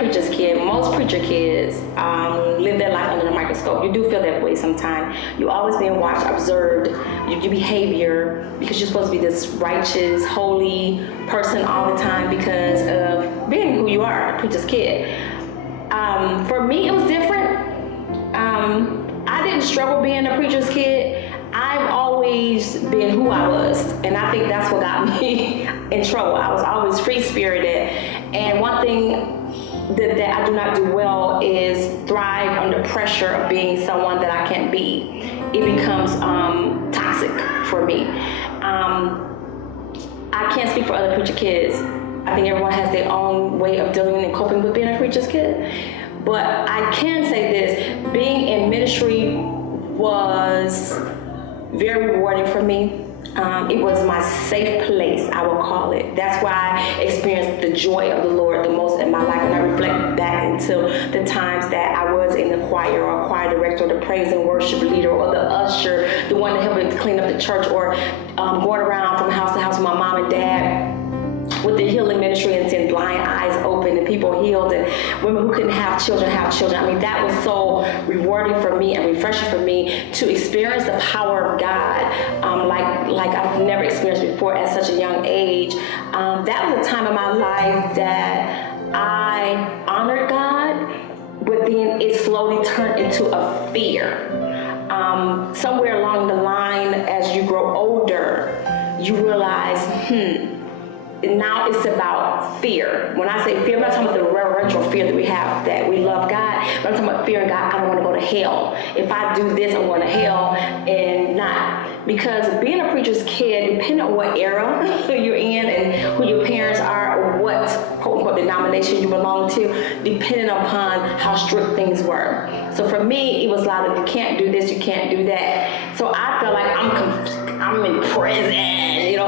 preacher's kid, most preacher kids live their life under the microscope. You do feel that way sometimes. You're always being watched, observed, your behavior, because you're supposed to be this righteous, holy person all the time because of being who you are, a preacher's kid. For me, it was different. I didn't struggle being a preacher's kid. I've always been who I was, and I think that's what got me in trouble. I was always free-spirited, and one thing that I do not do well is thrive under pressure of being someone that I can't be. It becomes toxic for me. I can't speak for other preacher kids. I think everyone has their own way of dealing and coping with being a preacher's kid. But I can say this, being in ministry was very rewarding for me. It was my safe place, I will call it. That's why I experienced the joy of the Lord the most in my life. When I reflect back into the times that I was in the choir or choir director or the praise and worship leader or the usher, the one that helped me clean up the church, or going around from house to house with my mom and dad with the healing ministry and seeing blind eyes open and people healed and women who couldn't have children have children. I mean, that was so rewarding for me and refreshing for me to experience the power of God like I've never experienced before at such a young age. That was a time in my life that I honored God, but then it slowly turned into a fear. Somewhere along the line, as you grow older, you realize, now it's about fear. When I say fear, I'm not talking about the reverential fear that we have, that we love God, but I'm talking about fear in God. I don't want to go to hell. If I do this, I'm going to hell, and not. Because being a preacher's kid, depending on what era you're in and who your parents are, or what quote-unquote denomination you belong to, depending upon how strict things were. So for me, it was like, you can't do this, you can't do that. So I felt like I'm in prison,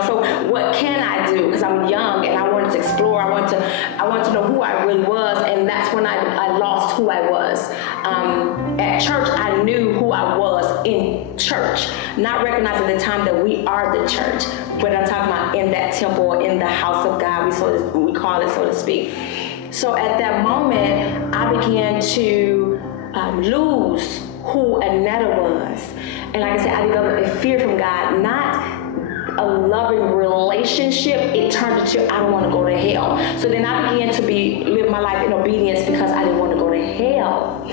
so what can I do? Because I'm young and I wanted to explore. I wanted to know who I really was, and that's when I lost who I was. At church, I knew who I was in church, not recognizing at the time that we are the church, but I'm talking about in that temple, in the house of God, we call it, so to speak. So at that moment, I began to lose who Annetta was. And like I said, I developed a fear from God, not a loving relationship. It turned into, I don't want to go to hell. So then I began to live my life in obedience because I didn't want to go to hell.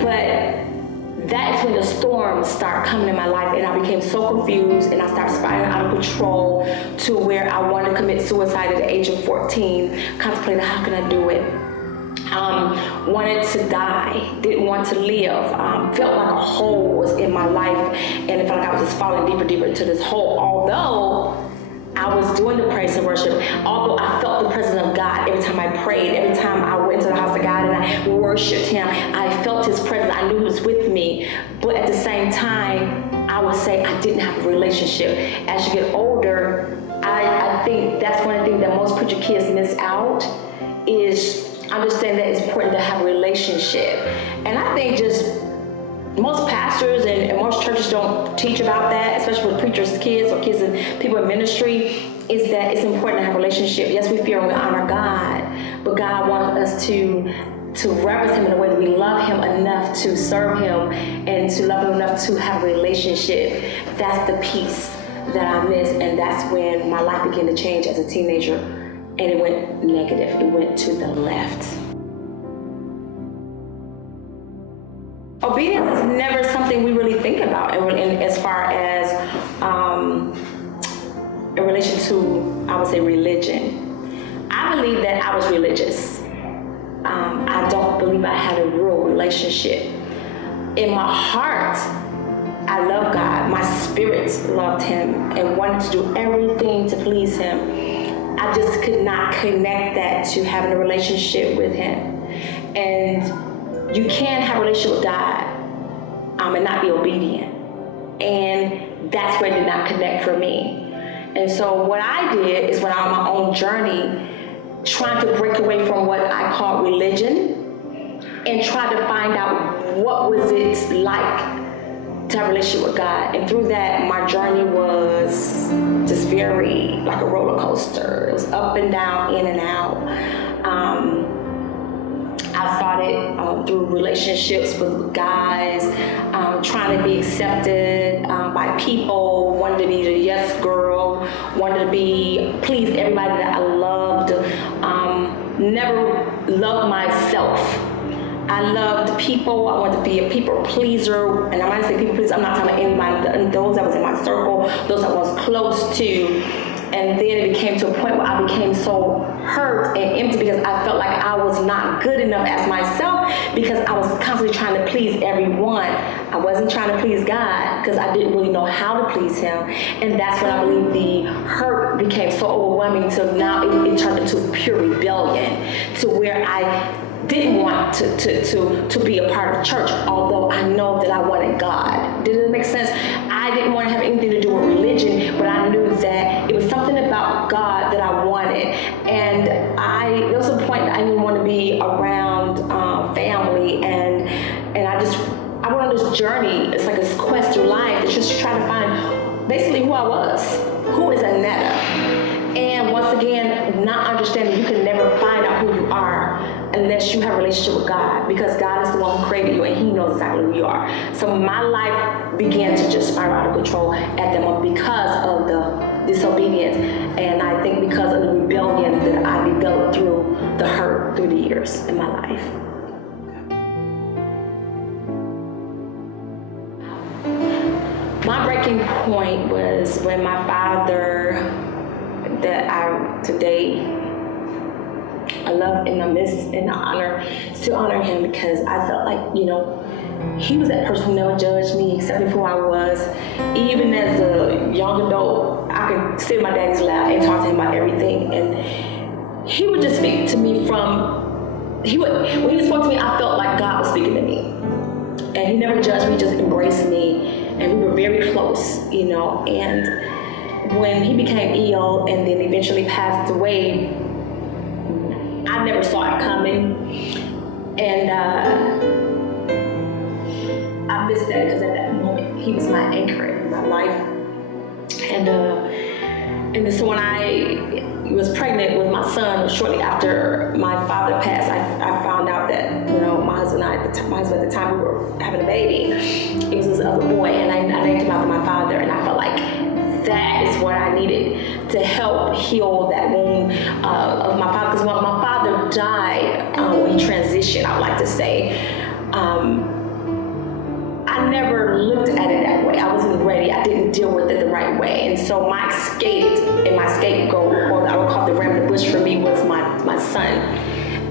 But that's when the storms start coming in my life, and I became so confused, and I started spiraling out of control to where I wanted to commit suicide at the age of 14, contemplating how can I do it. Wanted to die, didn't want to live, felt like a hole was in my life, and it felt like I was just falling deeper into this hole. Although I was doing the praise and worship, although I felt the presence of God every time I prayed, every time I went to the house of God and I worshiped Him, I felt His presence, I knew He was with me. But at the same time, I would say I didn't have a relationship. As you get older, I think that's one of the things that most preacher kids miss out, is understand that it's important to have a relationship. And I think just most pastors and most churches don't teach about that, especially with preachers' kids or kids and people in ministry, is that it's important to have a relationship. Yes, we fear and we honor God, but God wants us to reverence Him in a way that we love Him enough to serve Him and to love Him enough to have a relationship. That's the piece that I miss, and that's when my life began to change as a teenager. And it went negative. It went to the left. Obedience is never something we really think about in as far as in relation to, I would say, religion. I believe that I was religious. I don't believe I had a real relationship. In my heart, I love God. My spirit loved Him and wanted to do everything to please Him. I just could not connect that to having a relationship with Him. And you can have a relationship with God and not be obedient. And that's where it did not connect for me. And so what I did is, when I was on my own journey, trying to break away from what I call religion and try to find out what was it like to have a relationship with God. And through that, my journey was just very like a roller coaster. It was up and down, in and out. it through relationships with guys, trying to be accepted by people, wanted to be the yes girl, wanted to please everybody that I loved, never loved myself. I loved people. I wanted to be a people pleaser. And I might say people pleaser, I'm not talking about anybody, those that was in my circle, those I was close to. And then it became to a point where I became so hurt and empty because I felt like I was not good enough as myself because I was constantly trying to please everyone. I wasn't trying to please God because I didn't really know how to please Him. And that's when I believe the hurt became so overwhelming till now it turned into pure rebellion to where I didn't want to be a part of church, although I know that I wanted God. Did it make sense? I didn't want to have anything to do with religion, but I knew that it was something about God that I wanted. And there was a point that I didn't want to be around family, and I went on this journey. It's like this quest through life. It's just trying to find basically who I was. Who is Annetta? And once again, not understanding you can never find out who you are unless you have a relationship with God, because God is the one who created you and He knows exactly who you are. So my life began to just spiral out of control at that moment because of the disobedience, and I think because of the rebellion that I developed through the hurt through the years in my life. My breaking point was when my father, that I love and I miss and I still honor him, because I felt like, he was that person who never judged me, accepted me for who I was. Even as a young adult, I could sit in my daddy's lap and talk to him about everything. And he would just speak to me when he spoke to me, I felt like God was speaking to me. And he never judged me, just embraced me. And we were very close, And when he became ill and then eventually passed away, I never saw it coming. And I missed that because at that moment, he was my anchor in my life. And so when I was pregnant with my son, shortly after my father passed, I found out that, my husband at the time, we were having a baby. It was this other boy, and I named him after my father, and I felt like that is what I needed to help heal that wound of my father. Because when my father died, when he transitioned, I would like to say, I never looked at it that way. I wasn't ready. I didn't deal with it the right way. And so my scapegoat, or I would call it the ram in the bush for me, was my son.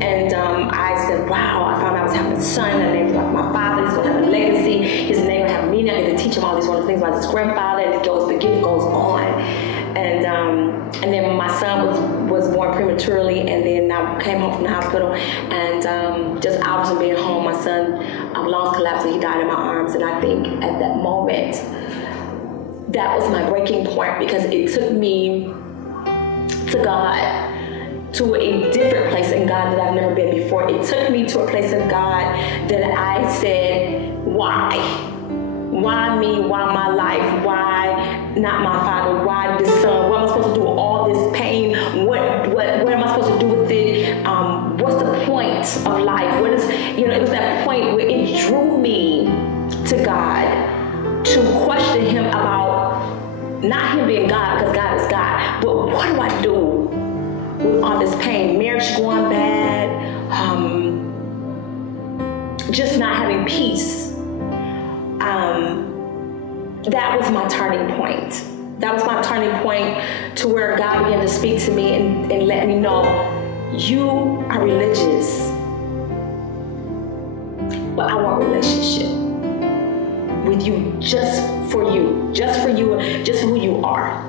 And I said, wow, I found out I was having a son. I named him like my father. He's going to have a legacy. His name will have meaning. I get to teach him all these wonderful things about his grandfather. And the gift goes on. And then my son was born prematurely. And then I came home from the hospital. And just hours of being home, my son lungs collapsed and he died in my arms. And I think at that moment, that was my breaking point, because it took me to God, to a different place in God that I've never been before. It took me to a place in God that I said, why? Why me? Why my life? Why not my father? Why this son? What am I supposed to do with all this pain? What am I supposed to do with it? What's the point of life? What is, it was that point where it drew me to God to question Him about not Him being God, because God is God, but what do I do with all this pain? Marriage going bad, just not having peace. That was my turning point. That was my turning point to where God began to speak to me and let me know, you are religious, but I want a relationship with you, just for you, just for who you are.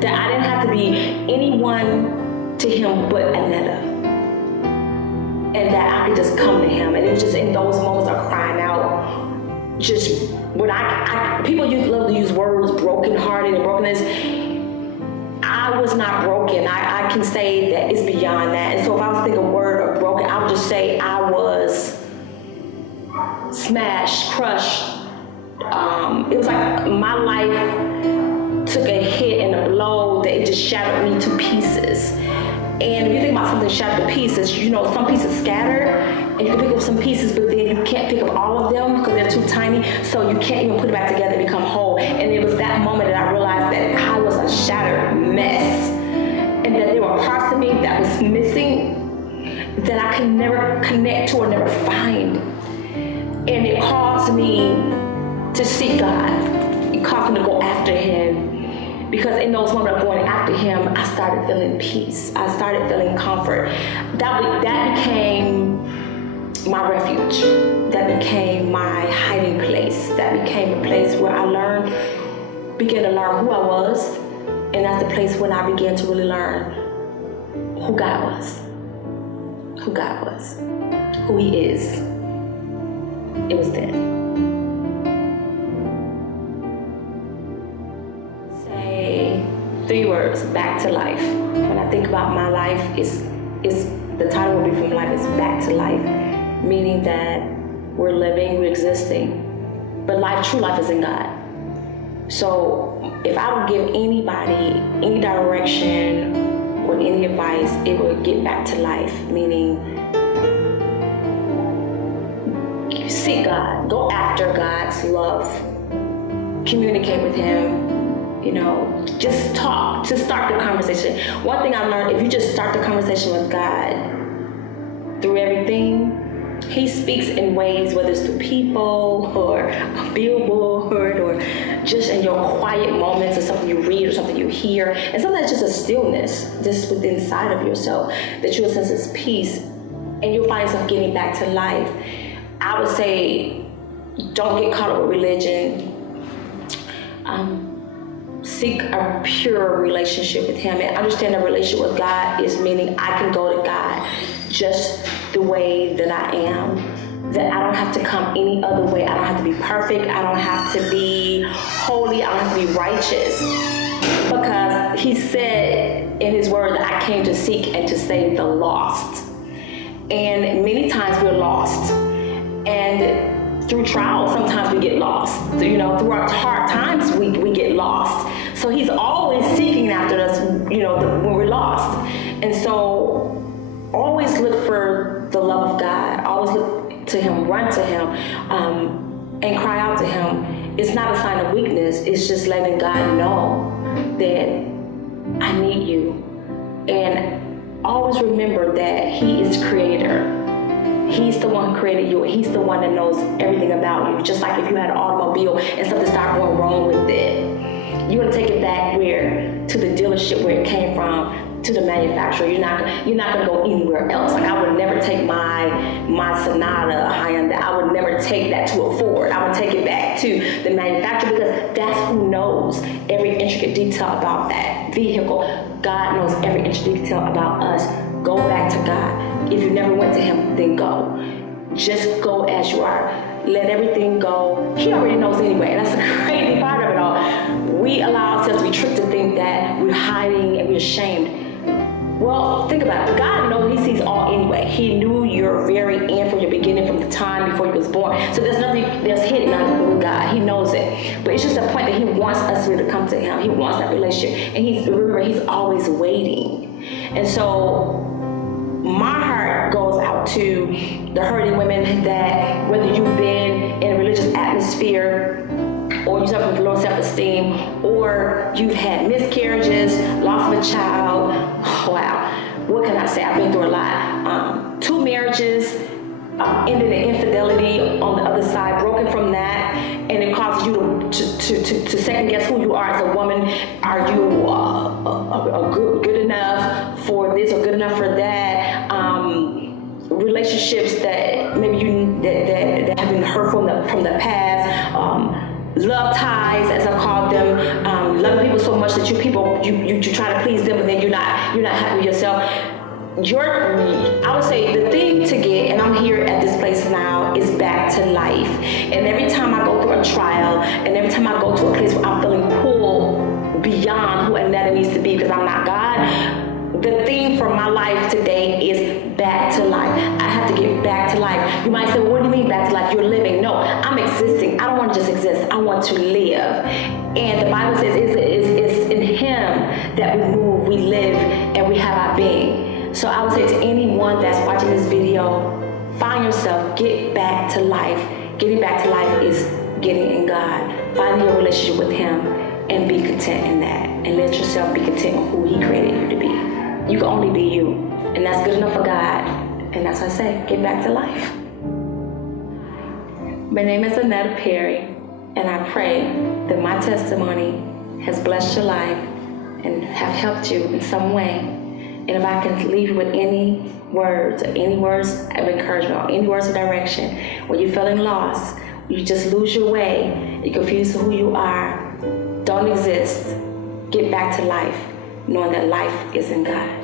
That I didn't have to be anyone to Him but Annetta. And that I could just come to Him. And it was just in those moments of crying out, just when people love to use words, brokenhearted and brokenness. I was not broken. I can say that it's beyond that. And so if I was to think a word of broken, I would just say I was smashed, crushed. It was like my life took a hit and a blow that it just shattered me to pieces. And if you think about something shattered to pieces, you know, some pieces scattered, and you can pick up some pieces, but then you can't pick up all of them because they're too tiny, so you can't even put it back together and become whole. And it was that moment that I realized that I was a shattered mess, and that there were parts of me that was missing that I could never connect to or never find. And it caused me to seek God. It caused me to go after Him. Because in those moments of going after Him, I started feeling peace. I started feeling comfort. That became my refuge. That became my hiding place. That became a place where I began to learn who I was. And that's the place when I began to really learn who God was. Who God was. Who He is. It was then. 3 words: back to life. When I think about my life, is the title will be from life is back to life, meaning that we're living, we're existing, but true life is in God. So if I would give anybody any direction or any advice, it would get back to life, meaning seek God, go after God's love, communicate with Him. You know, just talk, just start the conversation. One thing I learned, if you just start the conversation with God through everything, He speaks in ways, whether it's through people or a billboard or just in your quiet moments or something you read or something you hear. And sometimes just a stillness just within inside of yourself that you'll sense this peace and you'll find yourself getting back to life. I would say, don't get caught up with religion. Seek a pure relationship with Him, and understand a relationship with God is meaning I can go to God just the way that I am, that I don't have to come any other way. I don't have to be perfect. I don't have to be holy. I don't have to be righteous, because He said in His word that I came to seek and to save the lost. And many times we're lost, and through trials, sometimes we get lost. You know, through our hard times, we get lost. So He's always seeking after us, you know, when we're lost. And so always look for the love of God. Always look to Him, run to Him, and cry out to Him. It's not a sign of weakness. It's just letting God know that I need you. And always remember that He is Creator. He's the one who created you, and He's the one that knows everything about you. Just like if you had an automobile and something started going wrong with it, you're gonna take it back to the dealership where it came from, to the manufacturer. You're not gonna go anywhere else. Like I would never take my Sonata Hyundai. I would never take that to a Ford. I would take it back to the manufacturer, because that's who knows every intricate detail about that vehicle. God knows every intricate detail about us. Go back to God. If you never went to Him, then go. Just go as you are. Let everything go. He already knows anyway, and that's the crazy part of it all. We allow ourselves to be tricked to think that we're hiding and we're ashamed. Well, think about it. God knows, He sees all anyway. He knew your very end from your beginning, from the time before you was born. So there's nothing that's hidden with God. He knows it. But it's just a point that He wants us to come to Him. He wants that relationship. And He's always waiting. And so my heart goes out to the hurting women that, whether you've been in a religious atmosphere, or you suffer from low self-esteem, or you've had miscarriages, loss of a child. Wow, what can I say? I've been through a lot. 2 marriages, ended in infidelity on the other side, broken from that, and it causes you to second guess who you are as a woman. Are you good enough for this or good enough for that? Relationships that maybe that have been hurtful from the past. Love ties, as I call them. Loving people so much that you try to please them, but then you're not happy with yourself. I would say the thing to get, and I'm here at this place now, is back to life. And every time I go through a trial, and every time I go to a place where I'm feeling pulled beyond who Annetta needs to be because I'm not God, the theme for my life today is back to life. I have to get back to life. You might say, well, what do you mean back to life? You're living. No, I'm existing. I don't want to just exist. I want to live. And the Bible says it's in Him that we move, we live, and we have our being. So I would say to anyone that's watching this video, find yourself, get back to life. Getting back to life is getting in God, finding your relationship with Him, and be content in that. And let yourself be content with who He created you to be. You can only be you, and that's good enough for God. And that's what I say, get back to life. My name is Annetta Perry, and I pray that my testimony has blessed your life and have helped you in some way. And if I can leave you with any words of encouragement or any words of direction, when you're feeling lost, you just lose your way, you're confused who you are, don't exist, get back to life, knowing that life is in God.